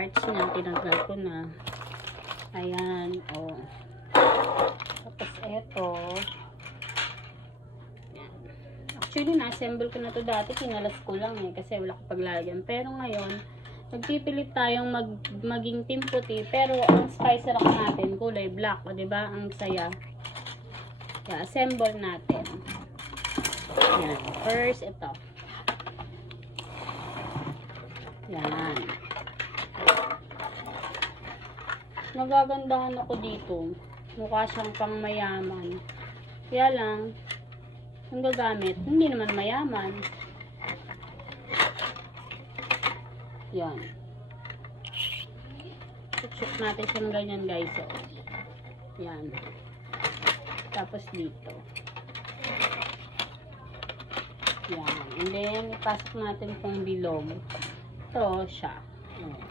parts niya, tinanggal ko na. Ayan, oh. Tapos eto. Ayan. Actually, na-assemble ko na to dati. Pinalas ko lang kasi wala ko paglalagyan. Pero ngayon, nagpipilit tayong maging team puti. Pero ang spice rack natin, kulay black. O, diba? Ang saya. Kaya, assemble natin. Ayan. First, ito. Yan. Nagagandahan ako dito. Mukha siyang pang mayaman. Kaya lang, ang gagamit, hindi naman mayaman. Yan. Chuchuk natin siyang ganyan, guys. So, yan. Tapos dito. Yan. And then, ipasok natin pang bilog. Ito siya. Yan.